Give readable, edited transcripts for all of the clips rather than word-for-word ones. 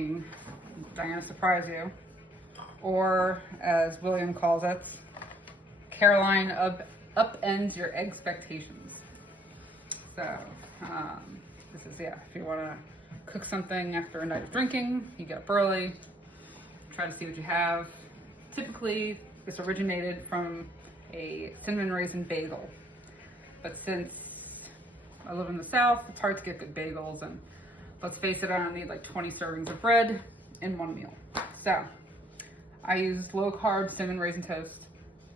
drinking, Diana surprise you, or as William calls it, Caroline upends your expectations. So this is, yeah, if you want to cook something after a night of drinking, you get up early, try to see what you have. Typically, this originated from a cinnamon raisin bagel, but since I live in the South, it's hard to get good bagels, and let's face it, I don't need like 20 servings of bread in one meal. So I use low carb cinnamon raisin toast.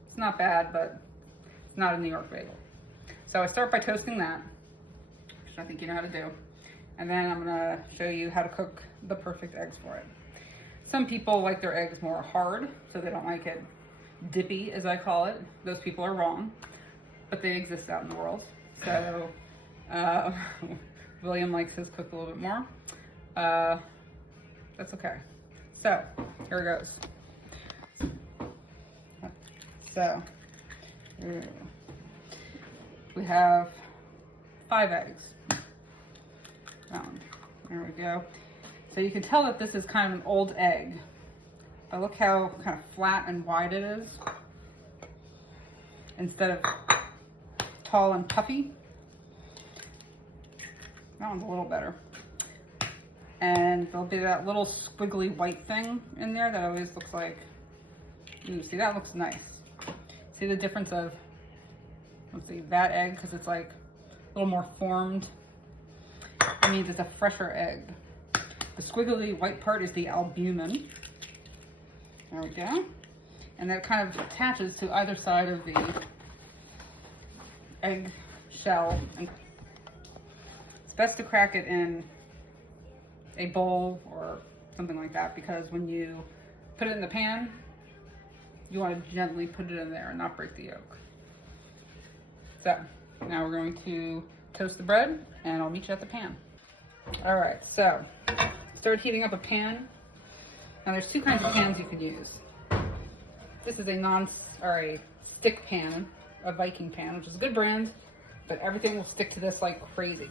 It's not bad, but it's not a New York bagel. So I start by toasting that, which I think you know how to do. And then I'm gonna show you how to cook the perfect eggs for it. Some people like their eggs more hard, so they don't like it dippy, as I call it. Those people are wrong, but they exist out in the world. So William likes his cooked a little bit more. That's okay. So here it goes. So we have 5 eggs. There we go. So you can tell that this is kind of an old egg. But look how kind of flat and wide it is, instead of tall and puffy. That one's a little better. And there'll be that little squiggly white thing in there that always looks like, ooh, see, that looks nice. See the difference of, let's see, that egg, because it's like a little more formed. That means it's a fresher egg. The squiggly white part is the albumin. There we go. And that kind of attaches to either side of the egg shell. And it's best to crack it in a bowl or something like that, because when you put it in the pan, you want to gently put it in there and not break the yolk. So now we're going to toast the bread, and I'll meet you at the pan. All right, so start heating up a pan. Now there's 2 kinds of pans you could use. This is a stick pan, a Viking pan, which is a good brand, but everything will stick to this like crazy,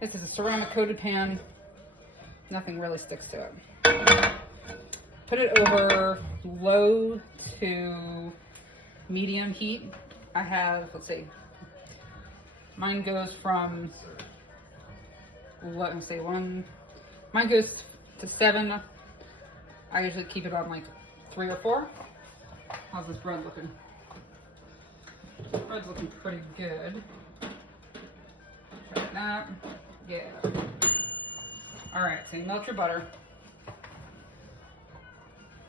This is a ceramic coated pan. Nothing really sticks to it. Put it over low to medium heat. I have, let's see, mine goes from, let me say, mine goes to 7. I usually keep it on like 3 or 4. How's this bread looking? Bread's looking pretty good. Try that. Yeah. All right, so you melt your butter.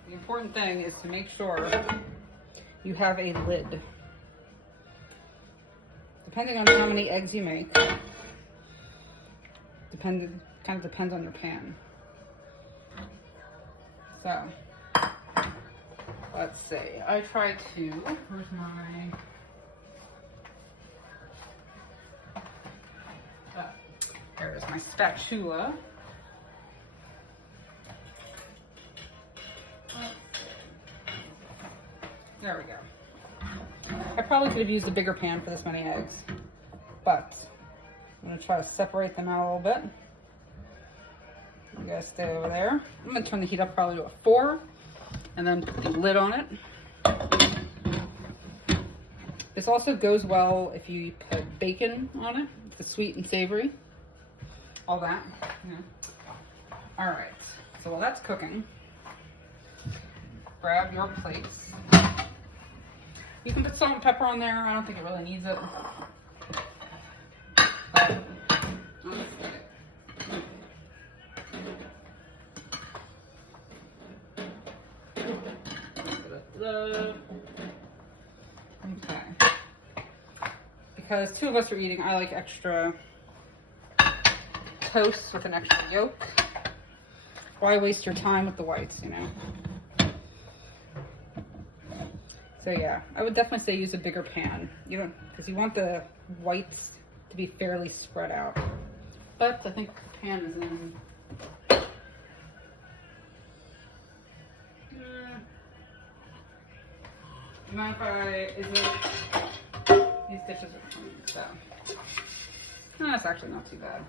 The important thing is to make sure you have a lid. Depending on how many eggs you make, kind of depends on your pan. So, let's see. I try to, where's my, there is my spatula. There we go. I probably could have used a bigger pan for this many eggs, but I'm gonna try to separate them out a little bit. You guys stay over there. I'm gonna turn the heat up probably to a 4, and then put the lid on it. This also goes well if you put bacon on it. It's sweet and savory. All that. Yeah. All right. So while that's cooking, grab your plates. You can put salt and pepper on there. I don't think it really needs it. Okay. Because 2 of us are eating, I like extra toast with an extra yolk. Why waste your time with the whites, you know? So yeah, I would definitely say use a bigger pan. You don't, because you want the whites to be fairly spread out. But I think the pan is in. You mind if these dishes are clean, so. No, that's actually not too bad.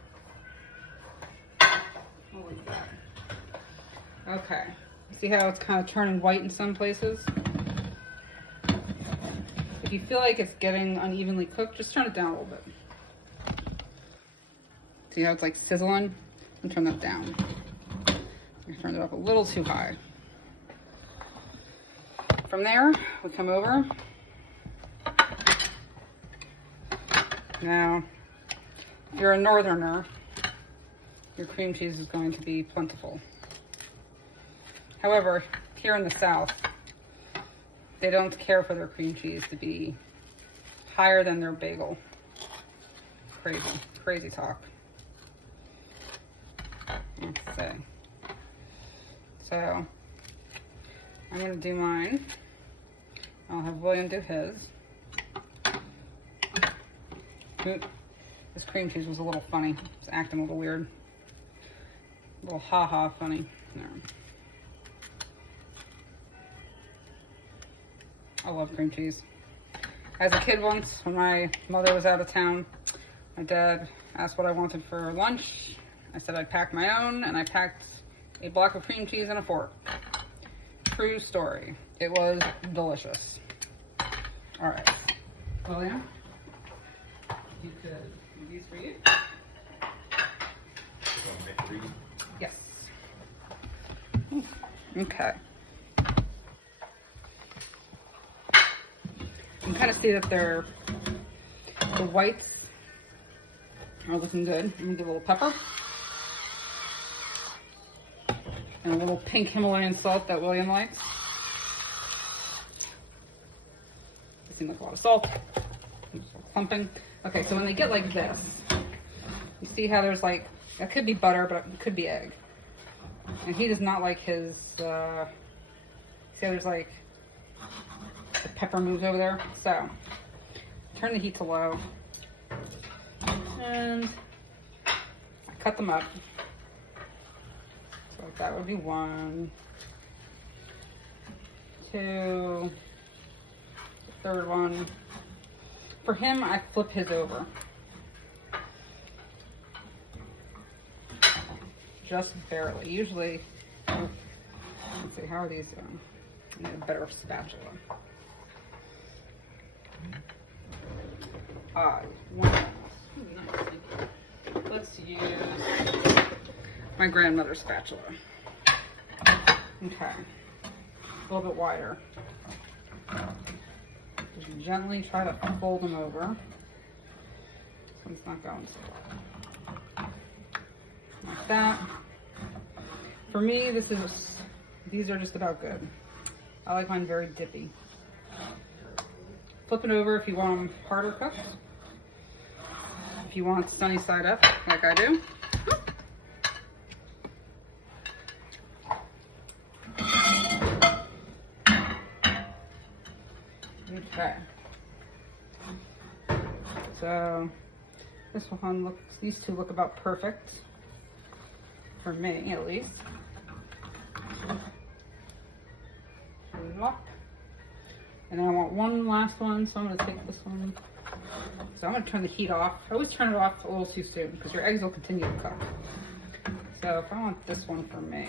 Okay, see how it's kind of turning white in some places? If you feel like it's getting unevenly cooked, just turn it down a little bit. See how it's like sizzling? And turn that down. I turned it up a little too high. From there, we come over. Now, if you're a northerner, your cream cheese is going to be plentiful. However, here in the South, they don't care for their cream cheese to be higher than their bagel. Crazy, crazy talk. Let's see. So, I'm gonna do mine. I'll have William do his. This cream cheese was a little funny. It's acting a little weird. A little ha-ha funny. There. I love cream cheese. As a kid once, when my mother was out of town, my dad asked what I wanted for lunch. I said I'd pack my own, and I packed a block of cream cheese and a fork. True story. It was delicious. All right. William, you could do these for you. Yes. Okay. You can kind of see that the whites are looking good. I'm gonna give a little pepper. And a little pink Himalayan salt that William likes. It seems like a lot of salt. Clumping. Okay, so when they get like this, you see how there's like, that could be butter, but it could be egg. And he does not like his, see how there's like, the pepper moves over there. So, turn the heat to low. And I cut them up. So that would be 1, 2, the third one. For him, I flip his over. Just barely. Usually, let's see, how are these doing? I need a better spatula. Let's use my grandmother's spatula. Okay, a little bit wider. Just gently try to fold them over. This one's not going so well. Like that. For me, these are just about good. I like mine very dippy. Flip it over if you want them harder cooked. If you want sunny side up, like I do. Okay. So this one looks, these two look about perfect. For me, at least. And then I want one last one, so I'm going to take this one. So I'm going to turn the heat off. I always turn it off a little too soon because your eggs will continue to cook. So if I want this one for me,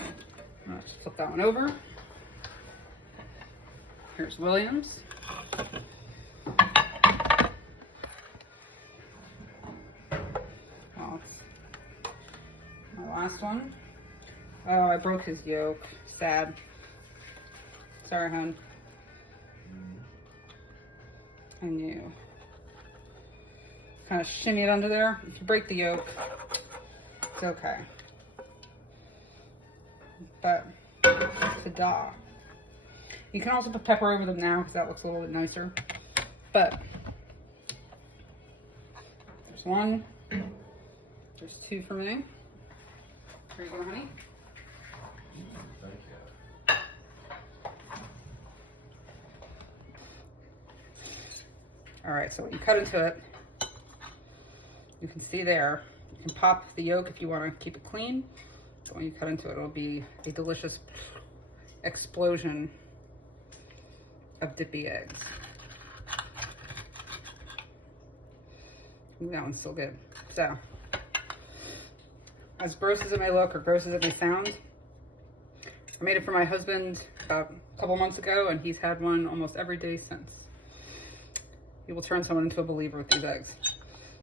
I'm going to just flip that one over. Here's William's. Well, it's my last one. Oh, I broke his yolk. Sad. Sorry, hon. And you kind of shimmy it under there. If you break the yolk, it's okay. But, ta-da. You can also put pepper over them now because that looks a little bit nicer. But, there's one. There's two for me. Here you go, honey. Thank you. All right, so when you cut into it, you can see there, you can pop the yolk if you want to keep it clean. But when you cut into it, it'll be a delicious explosion of dippy eggs. Ooh, that one's still good. So, as gross as it may look or gross as it may sound, I made it for my husband about a couple months ago, and he's had one almost every day since. He will turn someone into a believer with these eggs.